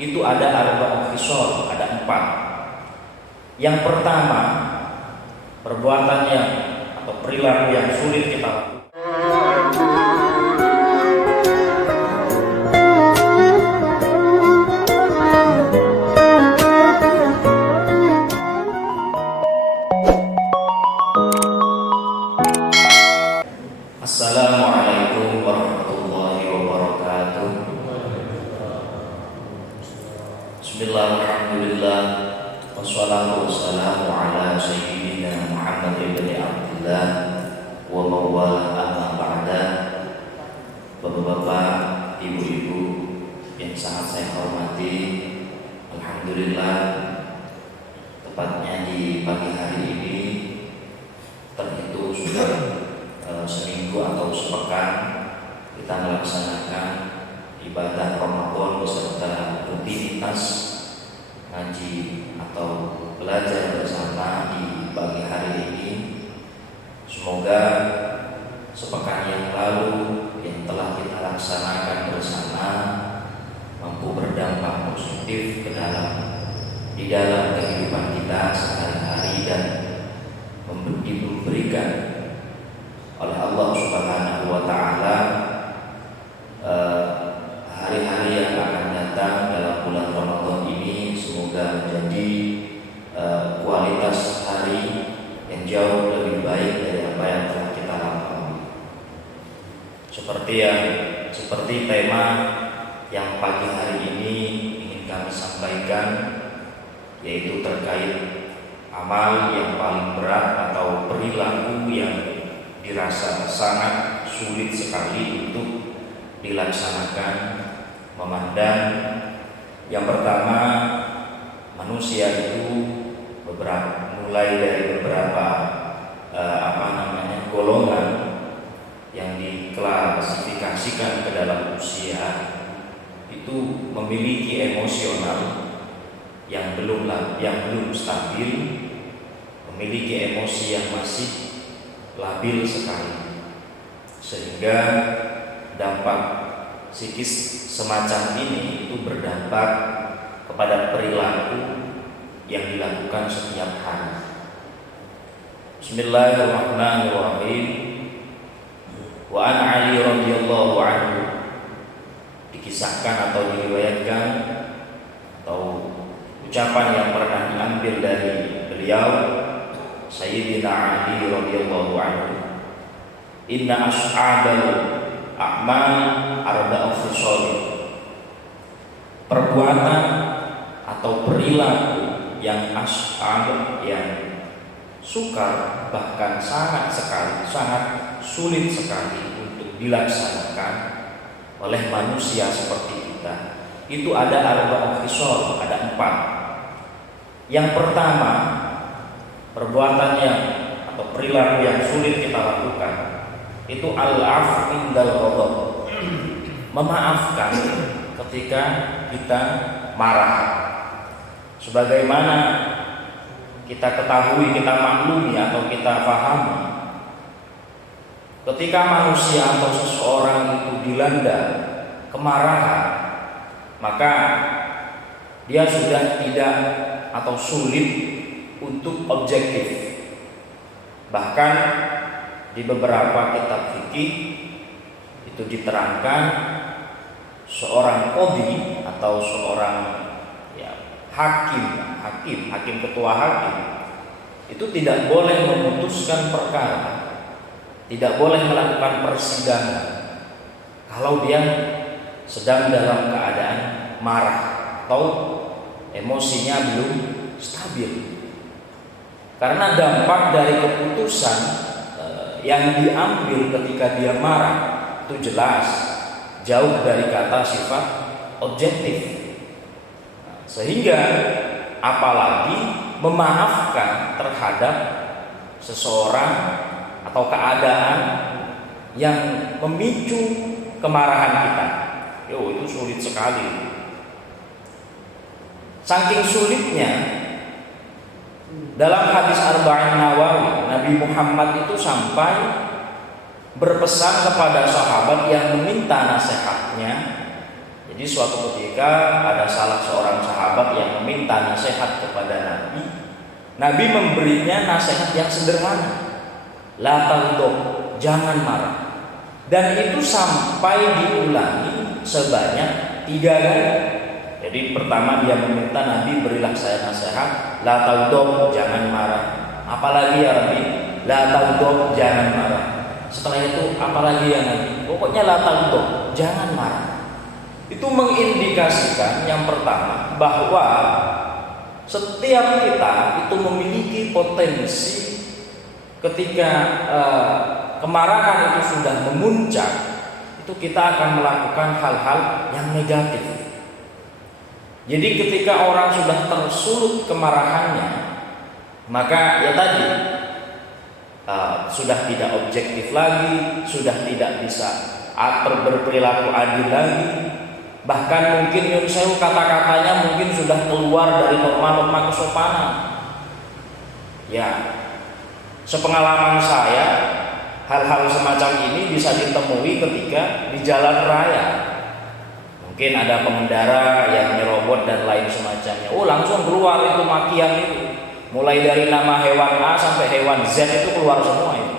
itu ada arba'un khisal, ada 4. Yang pertama, perbuatan yang atau perilaku yang sulit kita lakukan. Assalamualaikum warahmatullahi wabarakatuh. Bismillahirrahmanirrahim. Wassalatu wassalamu ala sayyidina Muhammad ibn Abdullah wa mawala amma ba'da. Bapak-bapak, ibu-ibu yang sangat saya hormati, alhamdulillah, tepatnya di pagi hari ini terhitung sudah seminggu atau sepekan kita melaksanakan ibadah Ramadan beserta rutinitas ngaji atau belajar bersama di pagi hari ini. Semoga sepekan yang lalu yang telah kita laksanakan bersama mampu berdampak positif di dalam kehidupan kita sehari-hari dan diberikan oleh Allah Subhanahu wa Ta'ala hari-hari yang akan datang dalam bulan Ramadan ini. Semoga menjadi kualitas hari yang jauh lebih baik dari apa yang telah kita lakukan. Seperti tema yang pagi hari ini ingin kami sampaikan, yaitu terkait amal yang paling berat atau perilaku yang dirasa sangat sulit sekali untuk dilaksanakan. Memandang yang pertama, manusia itu mulai dari beberapa golongan yang diklasifikasikan ke dalam usia itu memiliki emosional yang belum stabil, memiliki emosi yang masih labil sekali, sehingga dampak psikis semacam ini itu berdampak kepada perilaku yang dilakukan setiap hari. Bismillahirrahmanirrahim. Wa an Ali radhiyallahu anhu, dikisahkan atau diriwayatkan atau ucapan yang pernah diambil dari beliau Sayyidina Ali radhiyallahu anhu, inna as'adal a'mal arba'u khisal. Perbuatan atau perilaku yang as'ad, yang sukar, bahkan sangat sulit sekali untuk dilaksanakan oleh manusia seperti kita, itu ada arba'u khisal, ada 4. Yang pertama, perbuatan yang atau perilaku yang sulit kita lakukan itu al-'afw indal ghadab, memaafkan ketika kita marah. Sebagaimana kita ketahui, kita maklumi atau kita pahami, ketika manusia atau seseorang itu dilanda kemarahan, maka dia sudah tidak atau sulit untuk objektif. Bahkan di beberapa kitab fikih itu diterangkan seorang qadhi atau seorang hakim ketua hakim itu tidak boleh memutuskan perkara, tidak boleh melakukan persidangan kalau dia sedang dalam keadaan marah atau emosinya belum stabil. Karena dampak dari keputusan yang diambil ketika dia marah itu jelas jauh dari kata sifat objektif. Sehingga apalagi memaafkan terhadap seseorang atau keadaan yang memicu kemarahan kita, itu sulit sekali. Saking sulitnya, dalam hadis Arba'in Nawawi, Nabi Muhammad itu sampai berpesan kepada sahabat yang meminta nasihatnya Jadi suatu ketika ada salah seorang sahabat yang meminta nasihat kepada Nabi. Nabi memberinya nasihat yang sederhana. La taghdab, jangan marah. Dan itu sampai diulangi sebanyak 3 kali. Jadi pertama dia meminta Nabi, berilah saya nasihat. La taghdab, jangan marah. Apalagi ya Nabi? La taghdab, jangan marah. Setelah itu apalagi ya Nabi? Pokoknya la taghdab, jangan marah. Itu mengindikasikan yang pertama bahwa setiap kita itu memiliki potensi ketika kemarahan itu sudah memuncak, itu kita akan melakukan hal-hal yang negatif. Jadi ketika orang sudah tersulut kemarahannya, maka ya tadi sudah tidak objektif lagi, sudah tidak bisa berperilaku adil lagi. Bahkan mungkin nyun sewu kata-katanya mungkin sudah keluar dari norma-norma kesopanan. Ya, sepengalaman saya, hal-hal semacam ini bisa ditemui ketika di jalan raya. Mungkin ada pengendara yang nyerobot dan lain semacamnya. Oh, langsung keluar itu makian itu. Mulai dari nama hewan A sampai hewan Z itu keluar semua itu.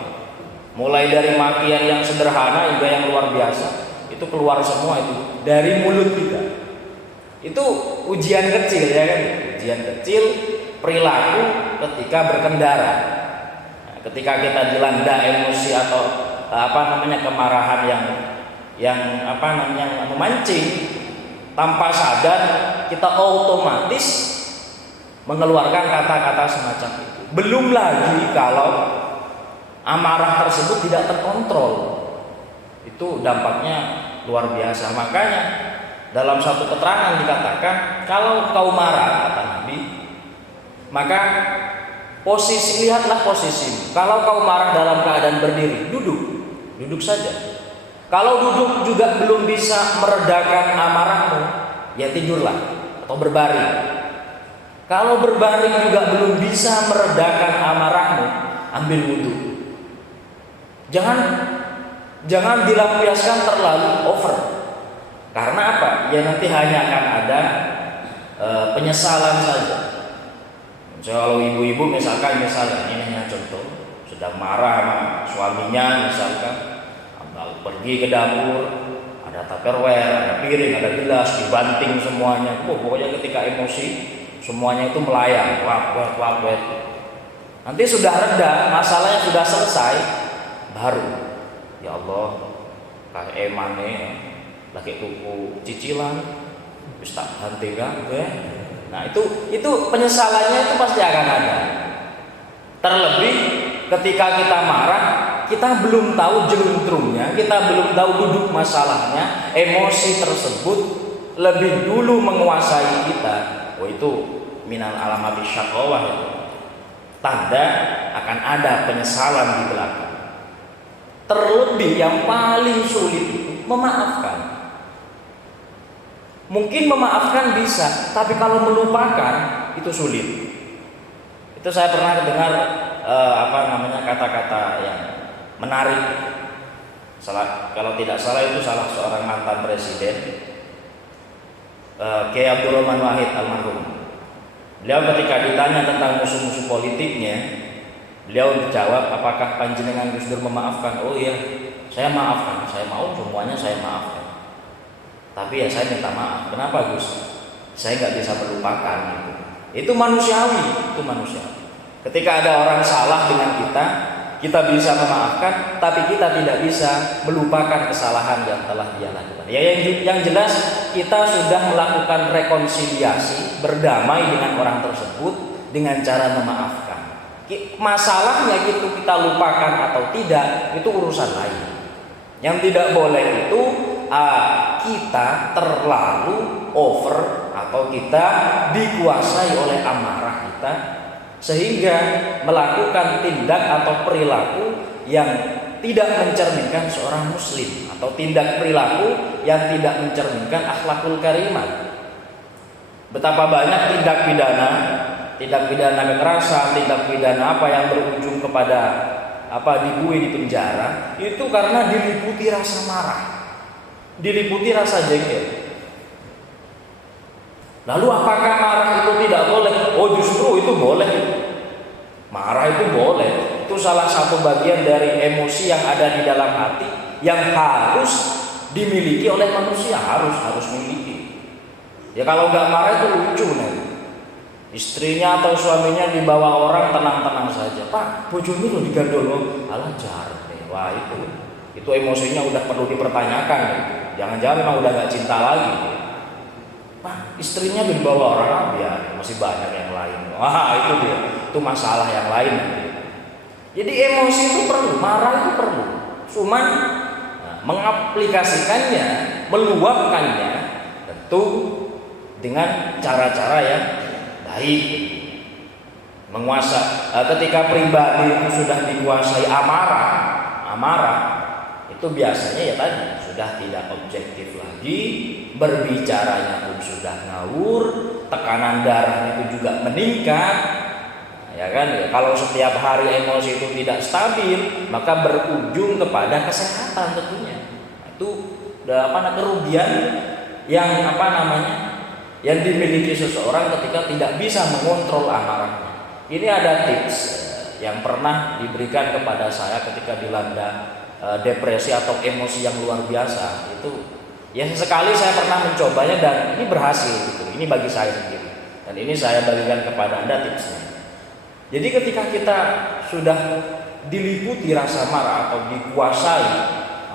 Mulai dari makian yang sederhana hingga yang luar biasa, itu keluar semua itu dari mulut kita. Itu ujian kecil ya kan, ujian kecil perilaku ketika berkendara. Nah, ketika kita dilanda emosi atau kemarahan yang memancing, tanpa sadar kita otomatis mengeluarkan kata-kata semacam itu. Belum lagi kalau amarah tersebut tidak terkontrol, itu dampaknya luar biasa. Makanya dalam satu keterangan dikatakan, kalau kau marah, kata Nabi, maka lihatlah posisimu. Kalau kau marah dalam keadaan berdiri, duduk saja. Kalau duduk juga belum bisa meredakan amarahmu, ya tidurlah atau berbaring. Kalau berbaring juga belum bisa meredakan amarahmu, ambil wudhu. Jangan dilampiaskan terlalu over. Karena apa? Ya nanti hanya akan ada penyesalan saja. Kalau ibu-ibu misalnya ini hanya contoh, sedang marah sama suaminya misalkan, pergi ke dapur, ada tupperware, ada piring, ada gelas, dibanting semuanya. Pokoknya ketika emosi semuanya itu melayang, wap. Nanti sudah reda, masalahnya sudah selesai, baru ya Allah, kayak emane lagi tuku cicilan, wis tak hentikan, ya. Nah itu penyesalannya itu pasti akan ada. Terlebih ketika kita marah, kita belum tahu jeluntrungnya, kita belum tahu duduk masalahnya, emosi tersebut lebih dulu menguasai kita. Oh, itu minal alamati syaqawah itu. Tanda akan ada penyesalan di belakang. Terlebih yang paling sulit itu memaafkan. Mungkin memaafkan bisa, tapi kalau melupakan itu sulit. Itu saya pernah dengar kata-kata yang menarik. Kalau tidak salah itu salah seorang mantan presiden, Kiai Abdurrahman Wahid almarhum. Beliau ketika ditanya tentang musuh-musuh politiknya, beliau menjawab, apakah panjenengan Gus Dur memaafkan? Oh iya, saya maafkan, saya mau semuanya saya maafkan. Tapi ya saya minta maaf. Kenapa Gus? Saya nggak bisa melupakan gitu. Itu manusiawi, itu manusiawi. Ketika ada orang salah dengan kita bisa memaafkan, tapi kita tidak bisa melupakan kesalahan yang telah dia lakukan. Ya yang jelas kita sudah melakukan rekonsiliasi, berdamai dengan orang tersebut dengan cara memaafkan. Masalahnya itu kita lupakan atau tidak, itu urusan lain. Yang tidak boleh itu kita terlalu over atau kita dikuasai oleh amarah kita sehingga melakukan tindak atau perilaku yang tidak mencerminkan seorang muslim atau tindak perilaku yang tidak mencerminkan akhlakul karimah. Betapa banyak tindak pidana kekerasan, tindak pidana yang berujung kepada dibuai di penjara, itu karena diliputi rasa marah, diliputi rasa jengkel. Lalu apakah marah itu tidak boleh? Oh, justru itu boleh. Marah itu boleh. Itu salah satu bagian dari emosi yang ada di dalam hati yang harus dimiliki oleh manusia, harus miliki. Ya kalau nggak marah itu lucu nih. Istrinya atau suaminya dibawa orang tenang-tenang saja. Pak, bojomu lo digandol lo. Alah jar. Wah itu emosinya udah perlu dipertanyakan. Jangan-jangan memang udah nggak cinta lagi. Pak, istrinya dibawa orang, ya masih banyak yang lain. Wah itu dia, itu masalah yang lain. Jadi emosi itu perlu, marah itu perlu. Cuman mengaplikasikannya, meluapkannya tentu dengan cara-cara yang baik. Ketika pribadi itu sudah dikuasai amarah itu biasanya ya tadi sudah tidak objektif lagi, berbicaranya pun sudah ngawur, tekanan darahnya itu juga meningkat, ya kan? Ya, kalau setiap hari emosi itu tidak stabil, maka berujung kepada kesehatan tentunya. Itu kerugian yang dimiliki seseorang ketika tidak bisa mengontrol amarahnya. Ini ada tips yang pernah diberikan kepada saya ketika dilanda depresi atau emosi yang luar biasa. Itu ya sesekali saya pernah mencobanya dan ini berhasil gitu. Ini bagi saya sendiri. Dan ini saya bagikan kepada Anda tipsnya. Jadi ketika kita sudah diliputi rasa marah atau dikuasai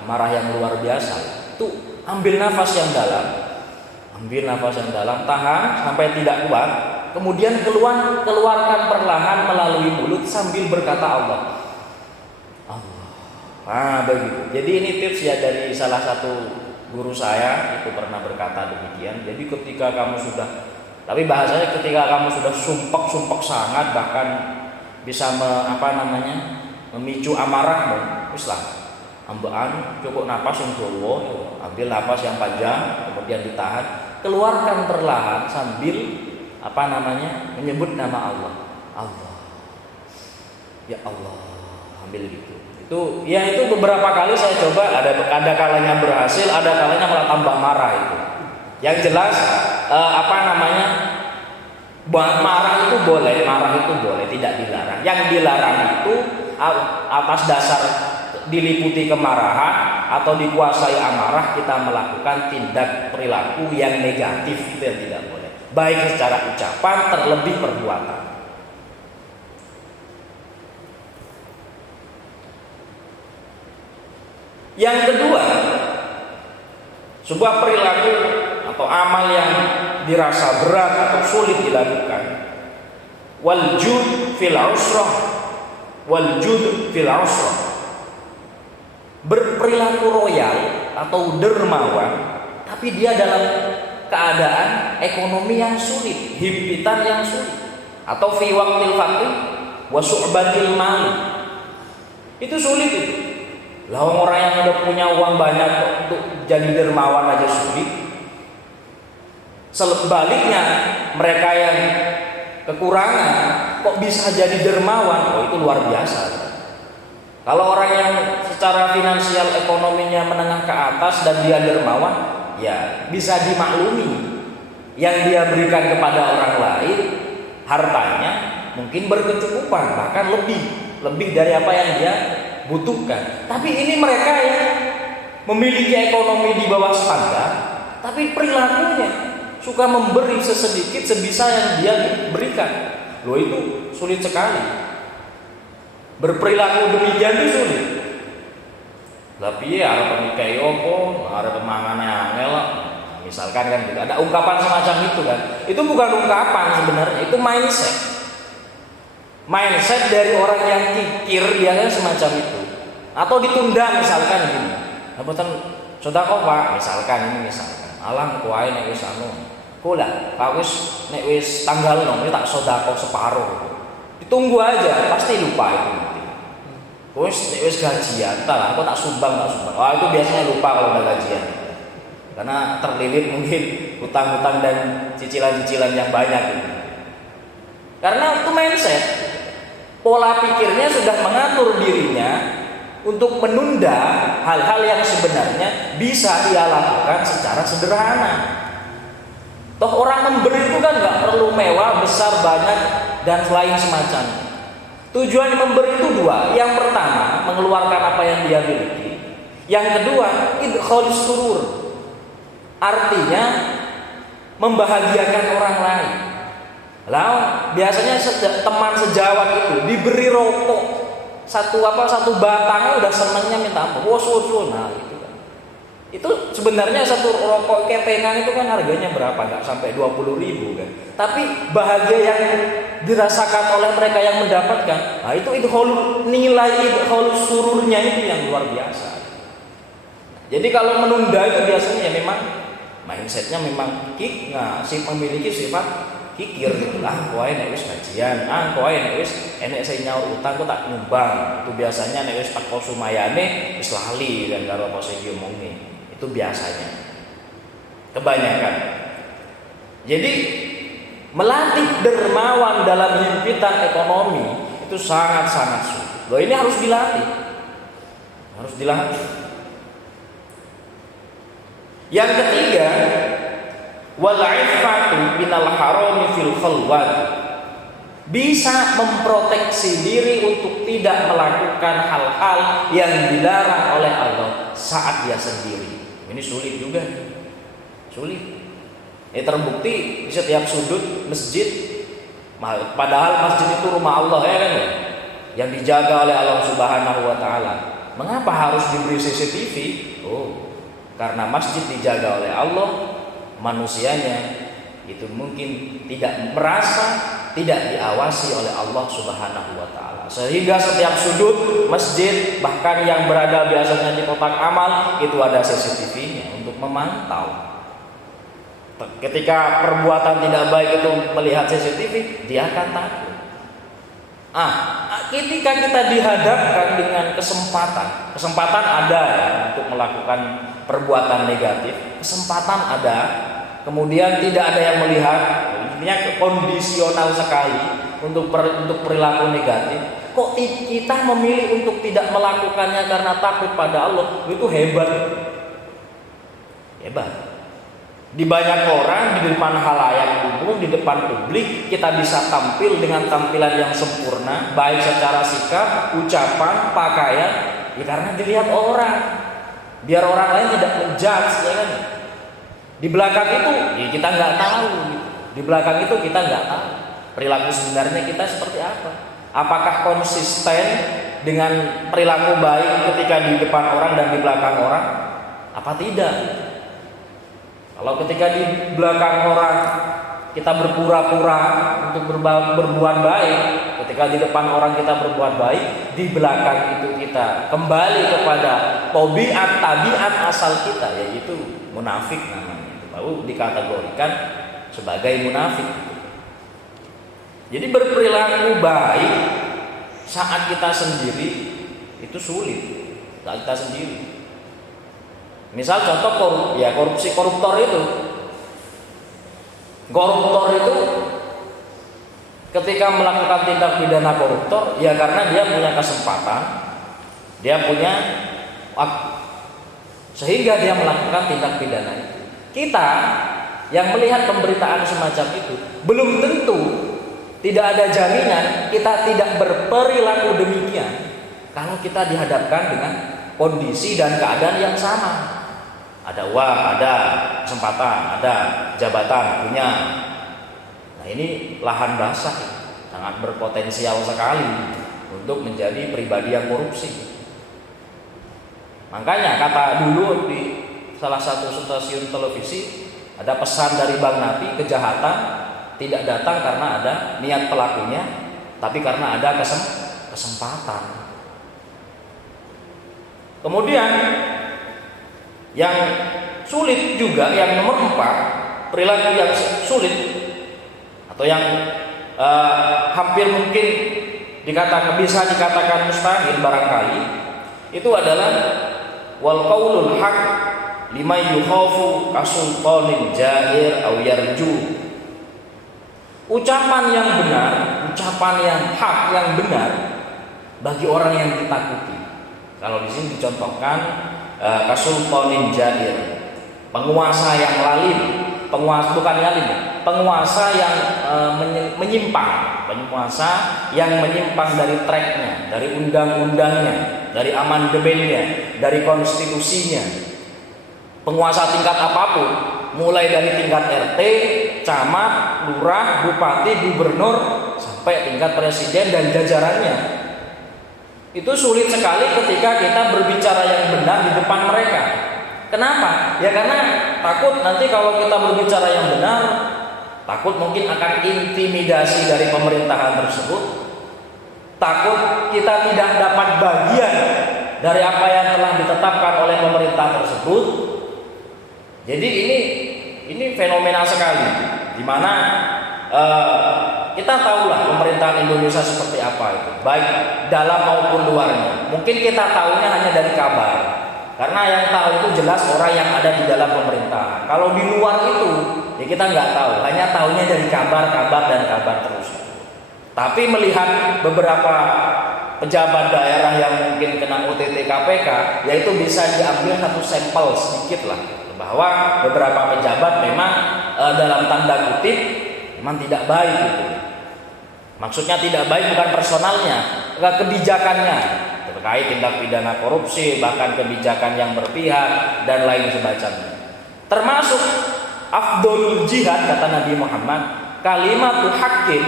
amarah yang luar biasa, itu ambil nafas yang dalam, tahan sampai tidak kuat, kemudian keluarkan perlahan melalui mulut sambil berkata Allah. Begitu. Jadi ini tips ya dari salah satu guru saya, itu pernah berkata demikian. Jadi ketika kamu sudah, tapi bahasanya ketika kamu sudah sumpek sangat, bahkan bisa memicu amarahmu, Islam. Ambean, cukup napas yang dawa, ambil napas yang panjang, kemudian ditahan, keluarkan perlahan sambil menyebut nama Allah. Ya Allah, ambil gitu. Itu beberapa kali saya coba, ada kalanya berhasil, ada kalanya malah tambah marah itu. Yang jelas marah itu boleh, tidak dilarang. Yang dilarang itu atas dasar diliputi kemarahan atau dikuasai amarah, kita melakukan tindak perilaku yang negatif, itu yang tidak boleh. Baik secara ucapan terlebih perbuatan. Yang kedua, sebuah perilaku atau amal yang dirasa berat atau sulit dilakukan, wal jud fil usrah, berperilaku royal atau dermawan, tapi dia dalam keadaan ekonomi yang sulit, himpitan yang sulit, atau fi waqtil faqri wa su'batil mal. Itu sulit itu. Lah orang yang udah punya uang banyak untuk jadi dermawan aja sulit. Sebaliknya mereka yang kekurangan kok bisa jadi dermawan, itu luar biasa. Kalau orang yang secara finansial ekonominya menengah ke atas dan dia dermawan, ya bisa dimaklumi. Yang dia berikan kepada orang lain, hartanya mungkin berkecukupan, bahkan lebih dari apa yang dia butuhkan. Tapi ini mereka yang memiliki ekonomi di bawah standar, tapi perilakunya suka memberi sesedikit sebisa yang dia berikan. Itu sulit sekali. Berperilaku demikian itu sulit. Tapi ya harap nikahi opo, harap mangan angel, misalkan kan gitu. Ada ungkapan semacam itu kan. Itu bukan ungkapan sebenarnya, itu mindset. Mindset dari orang yang kikir biasanya semacam itu. Atau ditunda misalkan gini. Mboten sedekah Pak, misalkan. Alang kuwae nek wis kula, Pak wis nek wis tanggal nom tak sedekah separuh. Ditunggu aja, pasti lupa itu nanti. Wis gajian, aku tak sumbang. Wah itu biasanya lupa kalau udah gajian. Karena terlilit mungkin hutang-hutang dan cicilan-cicilan yang banyak gitu. Karena itu mindset. Pola pikirnya sudah mengatur dirinya untuk menunda hal-hal yang sebenarnya bisa dia lakukan secara sederhana. Toh orang memberi itu kan nggak perlu mewah, besar, banyak dan lain semacamnya. Tujuan memberi itu dua. Yang pertama, mengeluarkan apa yang dia miliki. Yang kedua, idkhalus surur. Artinya membahagiakan orang lain. Lah, biasanya teman sejawat itu diberi rokok satu batang udah senangnya minta ampun. Nah, gitu kan. Itu sebenarnya satu rokok ketengan itu kan harganya berapa? Nggak sampai 20.000 kan. Tapi bahagia yang dirasakan oleh mereka yang mendapatkan, nah itu nilai idkhalus sururnya itu yang luar biasa. Jadi kalau menunda itu biasanya ya memang mindsetnya memang si memiliki sifat kikir gitu lah. Kowe nek wis gajian, kowe nek wis enek sing nyaur utang kok tak nyumbang. Itu biasanya nek wis teko sumayane wis lali kan karo apa sing diomongi. Itu biasanya. Kebanyakan. Jadi melatih dermawan dalam himpitan ekonomi itu sangat-sangat sulit. Loh, ini harus dilatih. Harus dilatih. Yang ketiga, wal 'iffatu minal harami fil khalwat. Bisa memproteksi diri untuk tidak melakukan hal-hal yang dilarang oleh Allah saat dia sendiri. Ini sulit juga. Sulit. Terbukti di setiap sudut masjid, padahal masjid itu rumah Allah ya kan, yang dijaga oleh Allah Subhanahu wa taala. Mengapa harus diberi CCTV? Oh, karena masjid dijaga oleh Allah, manusianya itu mungkin tidak merasa tidak diawasi oleh Allah Subhanahu wa taala. Sehingga setiap sudut masjid, bahkan yang berada biasanya di kotak amal, itu ada CCTV-nya untuk memantau. Ketika perbuatan tidak baik itu melihat CCTV, dia akan takut. Ketika kita dihadapkan dengan kesempatan ada ya untuk melakukan perbuatan negatif, kesempatan ada, kemudian tidak ada yang melihat, ini kondisional sekali untuk perilaku negatif. Kok kita memilih untuk tidak melakukannya karena takut pada Allah? Itu hebat. Di banyak orang, di depan halayak umum, di depan publik, kita bisa tampil dengan tampilan yang sempurna, baik secara sikap, ucapan, pakaian, ya karena dilihat orang, biar orang lain tidak menjudge, ya kan? Di belakang itu, ya kita nggak tahu. Di belakang itu kita nggak tahu perilaku sebenarnya kita seperti apa. Apakah konsisten dengan perilaku baik ketika di depan orang dan di belakang orang? Apa tidak? Kalau ketika di belakang orang kita berpura-pura untuk berbuat baik, ketika di depan orang kita berbuat baik, di belakang itu kita kembali kepada tabiat asal kita, yaitu munafik namanya. Lalu dikategorikan sebagai munafik. Jadi berperilaku baik saat kita sendiri itu sulit. Saat kita sendiri. Misal contoh koruptor itu. Koruptor itu ketika melakukan tindak pidana koruptor, ya karena dia punya kesempatan, dia punya waktu, sehingga dia melakukan tindak pidana itu. Kita yang melihat pemberitaan semacam itu, belum tentu, tidak ada jaminan kita tidak berperilaku demikian kalau kita dihadapkan dengan kondisi dan keadaan yang sama. Ada uang, ada kesempatan, ada jabatan punya. Nah, ini lahan basah, sangat berpotensial sekali untuk menjadi pribadi yang korupsi. Makanya kata dulu di salah satu stasiun televisi, ada pesan dari Bang Napi, kejahatan tidak datang karena ada niat pelakunya, tapi karena ada kesempatan. Kemudian yang sulit juga, yang nomor 4, perilaku yang sulit atau yang hampir mungkin bisa dikatakan mustahil barangkali, itu adalah wal qaulul haq liman yukhafu kasultanin jair aw yarju. Ucapan yang benar, ucapan yang hak, yang benar bagi orang yang ditakuti. Kalau di sini dicontohkan kasultanin jair, penguasa yang lalim, penguasa, bukan alim, penguasa yang menyimpang, penguasa yang menyimpang dari tracknya, dari undang-undangnya, dari amandemennya, dari konstitusinya. Penguasa tingkat apapun, mulai dari tingkat RT, camat, lurah, bupati, gubernur, sampai tingkat presiden dan jajarannya. Itu sulit sekali ketika kita berbicara yang benar di depan mereka. Kenapa? Ya karena takut nanti kalau kita berbicara yang benar, takut mungkin akan intimidasi dari pemerintahan tersebut. Takut kita tidak dapat bagian dari apa yang telah ditetapkan oleh pemerintah tersebut. Jadi ini fenomena sekali, di mana kita tahulah pemerintahan Indonesia seperti apa itu, baik dalam maupun luarnya. Mungkin kita tahunya hanya dari kabar, karena yang tahu itu jelas orang yang ada di dalam pemerintahan. Kalau di luar itu, ya kita nggak tahu, hanya tahunya dari kabar-kabar dan kabar terus. Tapi melihat beberapa pejabat daerah yang mungkin kena OTT KPK, yaitu bisa diambil satu sampel sedikit lah, bahwa beberapa pejabat memang dalam tanda kutip memang tidak baik gitu. Maksudnya tidak baik bukan personalnya, kebijakannya terkait tindak pidana korupsi, bahkan kebijakan yang berpihak dan lain sebagainya. Termasuk afdolul jihad kata Nabi Muhammad, kalimatul hakim,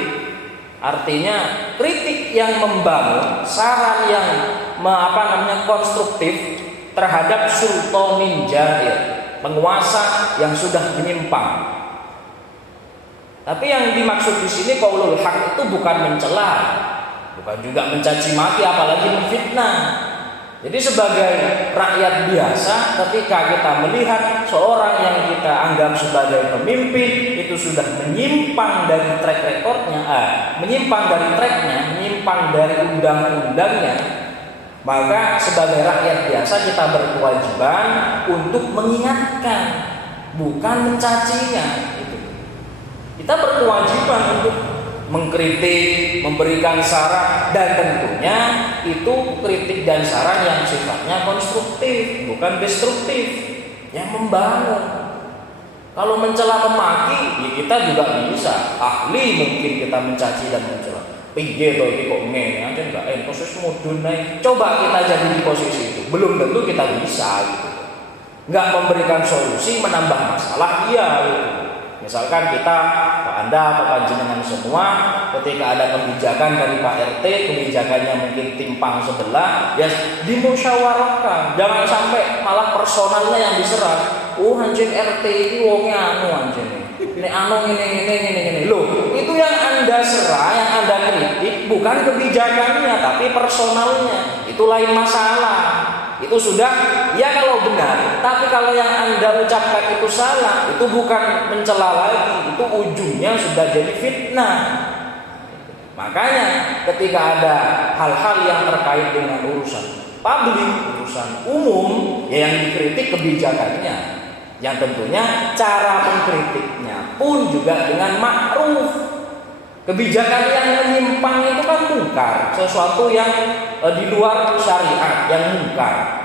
artinya kritik yang membangun, saran yang konstruktif terhadap sultanin jair, penguasa yang sudah menyimpang. Tapi yang dimaksud di sini qaulul haq itu bukan mencela, bukan juga mencaci maki, apalagi menfitnah. Jadi sebagai rakyat biasa, ketika kita melihat seorang yang kita anggap sebagai pemimpin itu sudah menyimpang dari track recordnya, menyimpang dari tracknya, menyimpang dari undang-undangnya, maka sebagai rakyat biasa kita berkewajiban untuk mengingatkan, bukan mencacinya. Kita berkewajiban untuk mengkritik, memberikan saran, dan tentunya itu kritik dan saran yang sifatnya konstruktif, bukan destruktif, yang membangun. Kalau mencela memaki, ya kita juga bisa. Ahli mungkin kita mencaci dan mencela. Piye to iki kok ngene aja enggak proses mudun naik. Coba kita jadi di posisi itu, belum tentu kita bisa gitu. Enggak memberikan solusi, menambah masalah, iya gitu. Misalkan kita, Pak Anda, Pak Panjenengan semua, ketika ada kebijakan dari Pak RT, kebijakannya mungkin timpang sebelah, ya dimusyawarahkan. Jangan sampai malah personalnya yang diserang. Oh anjing RT ini wongnya anu anjing. Ini anu ini. Loh, itu yang Anda serang, yang Anda kritik bukan kebijakannya, tapi personalnya. Itu lain masalah. Itu sudah, ya kalau benar. Tapi kalau yang Anda ucapkan itu salah, itu bukan mencela lagi, itu ujungnya sudah jadi fitnah. Makanya ketika ada hal-hal yang terkait dengan urusan publik, urusan umum, ya yang dikritik kebijakannya, yang tentunya cara mengkritiknya pun juga dengan ma'ruf. Kebijakan yang menyimpang itu kan mungkar, sesuatu yang di luar syariat, yang mungkar.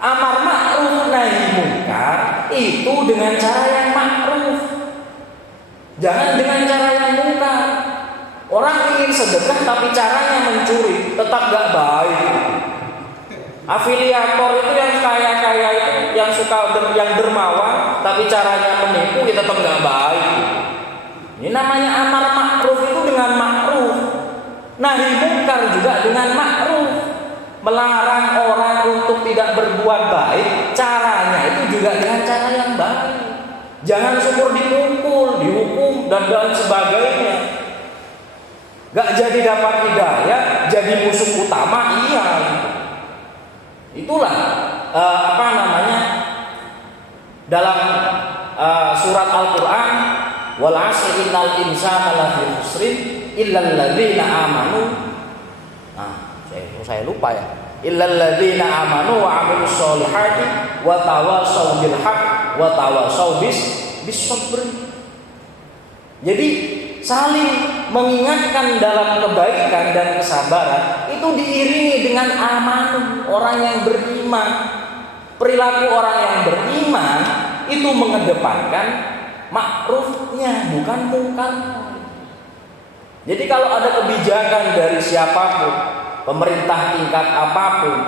Amar ma'ruf nahi mungkar itu dengan cara yang ma'ruf, jangan dengan cara yang mungkar. Orang ingin sedekah tapi caranya mencuri, tetap gak baik. Afiliator itu yang kaya-kaya itu, yang suka yang dermawan tapi caranya menipu, itu tetap gak baik. Ini namanya amar ma'ruf itu dengan ma'ruf, nahi mungkar juga dengan ma'ruf. Melarang orang untuk tidak berbuat baik, caranya itu juga dengan cara yang baik. Jangan syukur dipukul, dihukum dan sebagainya. Gak jadi dapat hidayah, jadi musuh utama, iya. Itulah dalam surat Al-Quran, wal 'asri innal insana lafi khusrin illal ladzina amanu. Saya lupa ya. Illal ladzina amanu wa 'amilus sholihati wa tawassaw bil haqq wa tawassaw bis sabr. Jadi saling mengingatkan dalam kebaikan dan kesabaran itu diiringi dengan aman, orang yang beriman. Perilaku orang yang beriman itu mengedepankan ma'rufnya, bukan mungkar. Jadi kalau ada kebijakan dari siapapun, pemerintah tingkat apapun,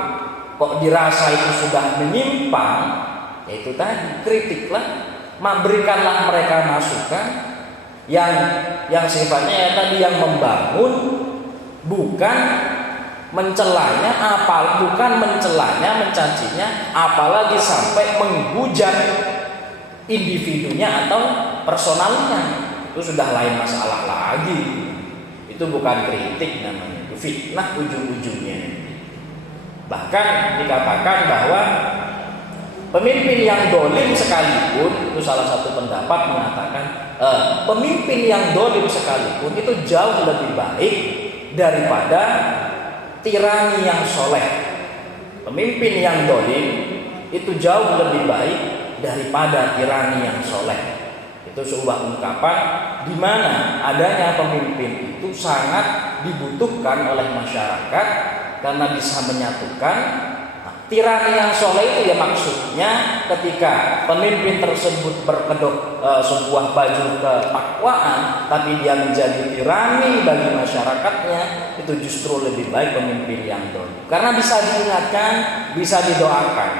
kok dirasa itu sudah menyimpang, ya itu tadi, kritiklah, berikanlah mereka masukan yang sifatnya ya tadi, yang membangun, bukan mencelanya, bukan mencelanya, mencacinya, apalagi sampai menghujat individunya atau personalnya. Itu sudah lain masalah lagi. Itu bukan kritik namanya, itu fitnah ujung-ujungnya. Bahkan dikatakan bahwa pemimpin yang dolim sekalipun, itu salah satu pendapat mengatakan pemimpin yang dolim sekalipun itu jauh lebih baik daripada tirani yang soleh. Pemimpin yang dolim itu jauh lebih baik daripada tirani yang soleh. Itu sebuah ungkapan di mana adanya pemimpin itu sangat dibutuhkan oleh masyarakat karena bisa menyatukan. Tirani yang soleh itu ya maksudnya ketika pemimpin tersebut berkedok sebuah baju ketakwaan, tapi dia menjadi tirani bagi masyarakatnya, itu justru lebih baik pemimpin yang dolim. Karena bisa diingatkan, bisa didoakan.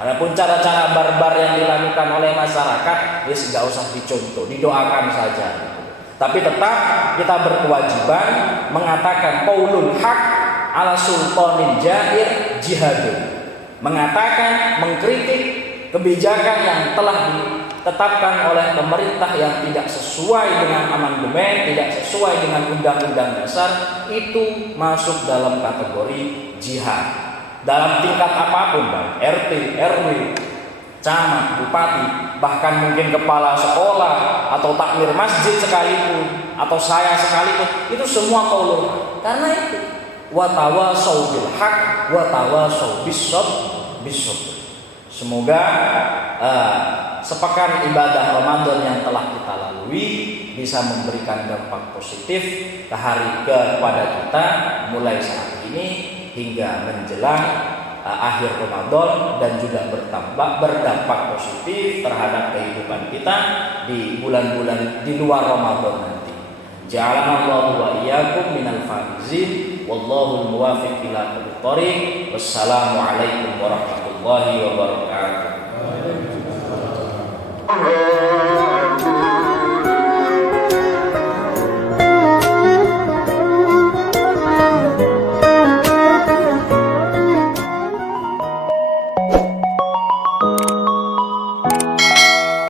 Adapun cara-cara barbar yang dilakukan oleh masyarakat, ya tidak usah dicontoh, didoakan saja. Tapi tetap kita berkewajiban mengatakan qaulul haq ala sultanin jair jihadun, mengatakan, mengkritik kebijakan yang telah ditetapkan oleh pemerintah yang tidak sesuai dengan amandemen, tidak sesuai dengan undang-undang dasar, itu masuk dalam kategori jihad. Dalam tingkat apapun, baik RT, RW, camat, bupati, bahkan mungkin kepala sekolah atau takmir masjid sekalipun, atau saya sekalipun, itu semua qaulul haq. Karena itu wa tawasau bil haq wa tawasau bis-sabr. Semoga sepekan ibadah Ramadan yang telah kita lalui bisa memberikan dampak positif kepada kita mulai saat ini hingga menjelang akhir Ramadan, dan juga berdampak positif terhadap kehidupan kita di bulan-bulan di luar Ramadan nanti. Ja'alanallahu wa iyyakum minal faizin wallahu muwaffiq ila aqwamit thoriq. Wassalamu alaikum warahmatullahi wabarakatuh.